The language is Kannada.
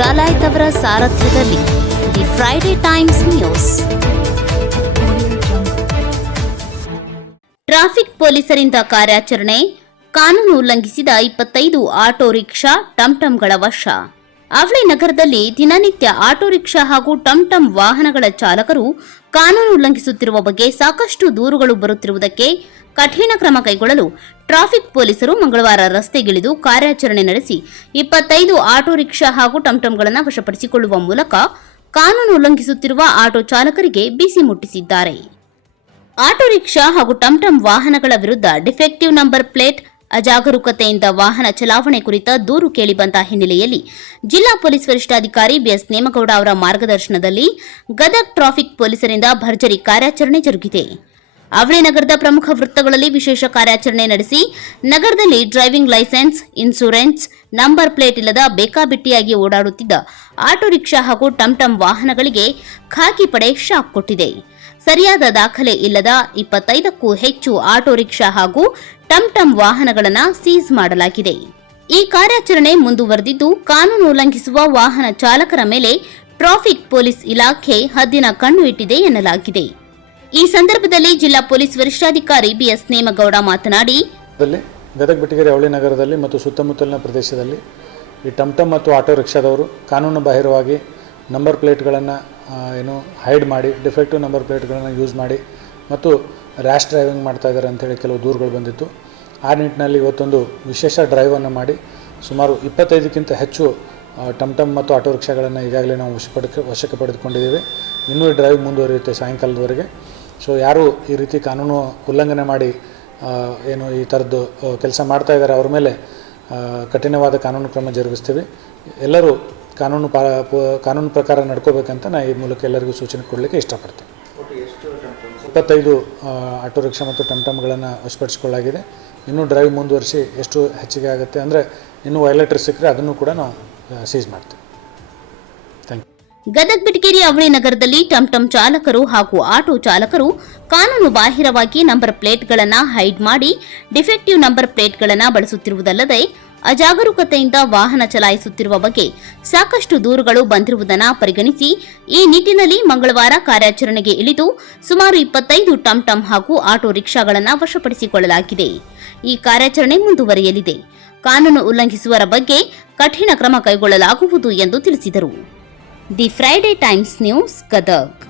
ಡಾಲಾಯ್ತ್ ಅವರ ಸಾರಥ್ಯದಲ್ಲಿ the Friday Times news. Traffic ಪೊಲೀಸರಿಂದ ಕಾರ್ಯಾಚರಣೆ. ಕಾನೂನು ಉಲ್ಲಂಘಿಸಿದ 25 ಆಟೋ ರಿಕ್ಷಾ, ಟಂಟಂಗಳ ವಶ. ಅವಳಿ ನಗರದಲ್ಲಿ ದಿನನಿತ್ಯ ಆಟೋ ರಿಕ್ಷಾ ಹಾಗೂ ಟಂಟಂ ವಾಹನಗಳ ಚಾಲಕರು ಕಾನೂನು ಉಲ್ಲಂಘಿಸುತ್ತಿರುವ ಬಗ್ಗೆ ಸಾಕಷ್ಟು ದೂರುಗಳು ಬರುತ್ತಿರುವುದಕ್ಕೆ ಕಠಿಣ ಕ್ರಮ ಕೈಗೊಳ್ಳಲು ಟ್ರಾಫಿಕ್ ಪೊಲೀಸರು ಮಂಗಳವಾರ ರಸ್ತೆಗಿಳಿದು ಕಾರ್ಯಾಚರಣೆ ನಡೆಸಿ 25 ಆಟೋ ರಿಕ್ಷಾ ಹಾಗೂ ಟಂಟಂಗಳನ್ನು ವಶಪಡಿಸಿಕೊಳ್ಳುವ ಮೂಲಕ ಕಾನೂನು ಉಲ್ಲಂಘಿಸುತ್ತಿರುವ ಆಟೋ ಚಾಲಕರಿಗೆ ಬಿಸಿ ಮುಟ್ಟಿಸಿದ್ದಾರೆ. ಆಟೋ ರಿಕ್ಷಾ ಹಾಗೂ ಟಂಟಂ ವಾಹನಗಳ ವಿರುದ್ಧ ಡಿಫೆಕ್ಟಿವ್ ನಂಬರ್ ಪ್ಲೇಟ್, ಅಜಾಗರೂಕತೆಯಿಂದ ವಾಹನ ಚಲಾವಣೆ ಕುರಿತ ದೂರು ಕೇಳಿಬಂದ ಹಿನ್ನೆಲೆಯಲ್ಲಿ ಜಿಲ್ಲಾ ಪೊಲೀಸ್ ವರಿಷ್ಠಾಧಿಕಾರಿ ಬಿಎಸ್ ನೇಮಗೌಡ ಅವರ ಮಾರ್ಗದರ್ಶನದಲ್ಲಿ ಗದಗ್ ಟ್ರಾಫಿಕ್ ಪೊಲೀಸರಿಂದ ಭರ್ಜರಿ ಕಾರ್ಯಾಚರಣೆ ಜರುಗಿದೆ. ಅವಳಿ ನಗರದ ಪ್ರಮುಖ ವೃತ್ತಗಳಲ್ಲಿ ವಿಶೇಷ ಕಾರ್ಯಾಚರಣೆ ನಡೆಸಿ ನಗರದಲ್ಲಿ driving licence, insurance, number plate ಇಲ್ಲದ ಬೇಕಾಬಿಟ್ಟಿಯಾಗಿ ಓಡಾಡುತ್ತಿದ್ದ ಆಟೋ ರಿಕ್ಷಾ ಹಾಗೂ ಟಂಟಂ ವಾಹನಗಳಿಗೆ ಖಾಕಿ ಪಡೆ ಶಾಕ್ ಕೊಟ್ಟಿದೆ. ಸರಿಯಾದ ದಾಖಲೆ ಇಲ್ಲದ 25ಕ್ಕೂ ಹೆಚ್ಚು ಆಟೋ ರಿಕ್ಷಾ ಹಾಗೂ ಟಂಟಂ ವಾಹನಗಳನ್ನು ಸೀಸ್ ಮಾಡಲಾಗಿದೆ. ಈ ಕಾರ್ಯಾಚರಣೆ ಮುಂದುವರೆದಿದ್ದು, ಕಾನೂನು ಉಲ್ಲಂಘಿಸುವ ವಾಹನ ಚಾಲಕರ ಮೇಲೆ ಟ್ರಾಫಿಕ್ ಪೊಲೀಸ್ ಇಲಾಖೆ ಹದ್ದಿನ ಕಣ್ಣು ಇಟ್ಟಿದೆ ಎನ್ನಲಾಗಿದೆ. ಈ ಸಂದರ್ಭದಲ್ಲಿ ಜಿಲ್ಲಾ ಪೊಲೀಸ್ ವರಿಷ್ಠಾಧಿಕಾರಿ ಬಿಎಸ್ ನೇಮಗೌಡ ಮಾತನಾಡಿ, ಗದಗ ಬೆಟಗೇರಿ ಅವಳಿ ನಗರದಲ್ಲಿ ಮತ್ತು ಸುತ್ತಮುತ್ತಲಿನ ಪ್ರದೇಶದಲ್ಲಿ ಈ ಟಂಟಂ ಮತ್ತು ಆಟೋ ರಿಕ್ಷಾದವರು ಕಾನೂನು ಬಾಹಿರವಾಗಿ ನಂಬರ್ ಪ್ಲೇಟ್ಗಳನ್ನು ಹೈಡ್ ಮಾಡಿ, ಡಿಫೆಕ್ಟಿವ್ ನಂಬರ್ ಪ್ಲೇಟ್ಗಳನ್ನು ಯೂಸ್ ಮಾಡಿ ಮತ್ತು ರ್ಯಾಶ್ ಡ್ರೈವಿಂಗ್ ಮಾಡ್ತಾ ಇದ್ದಾರೆ ಅಂತೇಳಿ ಕೆಲವು ದೂರುಗಳು ಬಂದಿತ್ತು. ಆ ನಿಟ್ಟಿನಲ್ಲಿ ಇವತ್ತೊಂದು ವಿಶೇಷ ಡ್ರೈವನ್ನು ಮಾಡಿ ಸುಮಾರು 25ಕ್ಕಿಂತ ಹೆಚ್ಚು ಟಂಟಂ ಮತ್ತು ಆಟೋ ರಿಕ್ಷಾಗಳನ್ನು ಈಗಾಗಲೇ ನಾವು ವಶಕ್ಕೆ ಪಡೆದುಕೊಂಡಿದ್ದೀವಿ. ಇನ್ನೂ ಈ ಡ್ರೈವ್ ಮುಂದುವರಿಯುತ್ತೆ ಸಾಯಂಕಾಲದವರೆಗೆ. ಸೊ ಯಾರು ಈ ರೀತಿ ಕಾನೂನು ಉಲ್ಲಂಘನೆ ಮಾಡಿ ಈ ಥರದ್ದು ಕೆಲಸ ಮಾಡ್ತಾ ಇದ್ದಾರೆ ಅವ್ರ ಮೇಲೆ ಕಠಿಣವಾದ ಕಾನೂನು ಕ್ರಮ ಜರುಗಿಸ್ತೀವಿ. ಎಲ್ಲರೂ ಕಾನೂನು ಪ್ರಕಾರ ನಡ್ಕೋಬೇಕಂತ ನಾನು ಈ ಮೂಲಕ ಎಲ್ಲರಿಗೂ ಸೂಚನೆ ಕೊಡಲಿಕ್ಕೆ ಇಷ್ಟಪಡ್ತೀನಿ. 25 ಆಟೋ ರಿಕ್ಷಾ ಮತ್ತು ಟಂಟಂಗಳನ್ನು ವಶಪಡಿಸಿಕೊಳ್ಳಲಾಗಿದೆ. ಇನ್ನೂ ಡ್ರೈವ್ ಮುಂದುವರಿಸಿ ಎಷ್ಟು ಹೆಚ್ಚಿಗೆ ಆಗುತ್ತೆ ಅಂದರೆ ಇನ್ನೂ ವೈಲೇಟರ್ ಸಿಕ್ಕರೆ ಅದನ್ನು ಕೂಡ ನಾವು ಸೀಸ್ ಮಾಡ್ತೀವಿ. ಗದಗ ಬೆಟಗೇರಿ ಅವಳಿ ನಗರದಲ್ಲಿ ಟಂಟಂ ಚಾಲಕರು ಹಾಗೂ ಆಟೋ ಚಾಲಕರು ಕಾನೂನು ಬಾಹಿರವಾಗಿ ನಂಬರ್ ಪ್ಲೇಟ್ಗಳನ್ನು ಹೈಡ್ ಮಾಡಿ ಡಿಫೆಕ್ಟಿವ್ ನಂಬರ್ ಪ್ಲೇಟ್ಗಳನ್ನು ಬಳಸುತ್ತಿರುವುದಲ್ಲದೆ ಅಜಾಗರೂಕತೆಯಿಂದ ವಾಹನ ಚಲಾಯಿಸುತ್ತಿರುವ ಬಗ್ಗೆ ಸಾಕಷ್ಟು ದೂರುಗಳು ಬಂದಿರುವುದನ್ನು ಪರಿಗಣಿಸಿ ಈ ನಿಟ್ಟಿನಲ್ಲಿ ಮಂಗಳವಾರ ಕಾರ್ಯಾಚರಣೆಗೆ ಇಳಿದು ಸುಮಾರು 25 ಟಂಟಂ ಹಾಗೂ ಆಟೋ ರಿಕ್ಷಾಗಳನ್ನು ವಶಪಡಿಸಿಕೊಳ್ಳಲಾಗಿದೆ. ಈ ಕಾರ್ಯಾಚರಣೆ ಮುಂದುವರಿಯಲಿದೆ. ಕಾನೂನು ಉಲ್ಲಂಘಿಸುವರ ಬಗ್ಗೆ ಕಠಿಣ ಕ್ರಮ ಕೈಗೊಳ್ಳಲಾಗುವುದು ಎಂದು ತಿಳಿಸಿದರು. The Friday Times news, Gadag.